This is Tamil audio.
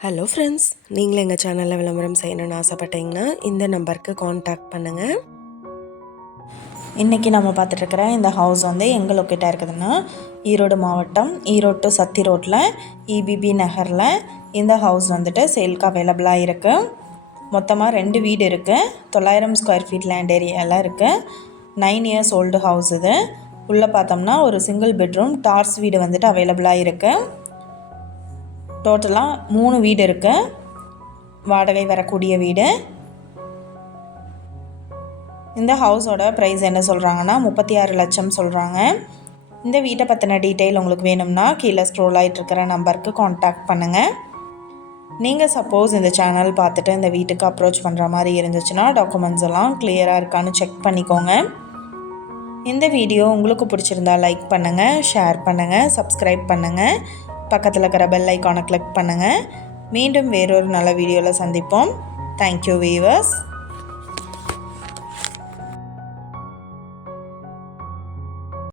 ஹலோ ஃப்ரெண்ட்ஸ் நீங்களும் எங்கள் சேனலில் விளம்பரம் செய்யணும்னு ஆசைப்பட்டீங்கன்னா இந்த நம்பருக்கு காண்டாக்ட் பண்ணுங்கள் இன்றைக்கி நம்ம பார்த்துட்ருக்குற இந்த ஹவுஸ் வந்து எங்கே லொக்கேட்டாக இருக்குதுன்னா ஈரோடு மாவட்டம் ஈரோடு டு சத்தி ரோட்டில் இபிபி நகரில் இந்த ஹவுஸ் வந்துட்டு சேல்க்கு அவைலபிளாக இருக்குது மொத்தமாக ரெண்டு வீடு இருக்குது தொள்ளாயிரம் ஸ்கொயர் ஃபீட் லேண்ட் ஏரியாலாம் இருக்குது நைன் இயர்ஸ் ஓல்டு ஹவுஸ் இது. உள்ளே பார்த்தோம்னா ஒரு சிங்கிள் பெட்ரூம் டார்ஸ் வீடு வந்துட்டு அவைலபிளாக இருக்குது டோட்டலாக மூணு வீடு இருக்குது வாடகை வரக்கூடிய வீடு. இந்த ஹவுஸோட ப்ரைஸ் என்ன சொல்கிறாங்கன்னா முப்பத்தி ஆறு லட்சம் சொல்கிறாங்க இந்த வீட்டை பற்றின டீட்டெயில் உங்களுக்கு வேணும்னா கீழே ஸ்க்ரோல் ஆகிட்டு இருக்கிற நம்பருக்கு காண்டாக்ட் பண்ணுங்கள் நீங்கள் சப்போஸ் இந்த சேனல் பார்த்துட்டு இந்த வீட்டுக்கு அப்ரோச் பண்ணுற மாதிரி இருந்துச்சுன்னா டாக்குமெண்ட்ஸ் எல்லாம் கிளியராக இருக்கான்னு செக் பண்ணிக்கோங்க. இந்த வீடியோ உங்களுக்கு பிடிச்சிருந்தா லைக் பண்ணுங்கள் ஷேர் பண்ணுங்கள் சப்ஸ்கிரைப் பண்ணுங்கள் பக்கத்தில் இருக்கிற பெல் ஐக்கானை கிளிக் பண்ணுங்கள் மீண்டும் வேறொரு நல்ல வீடியோவில் சந்திப்போம். Thank you viewers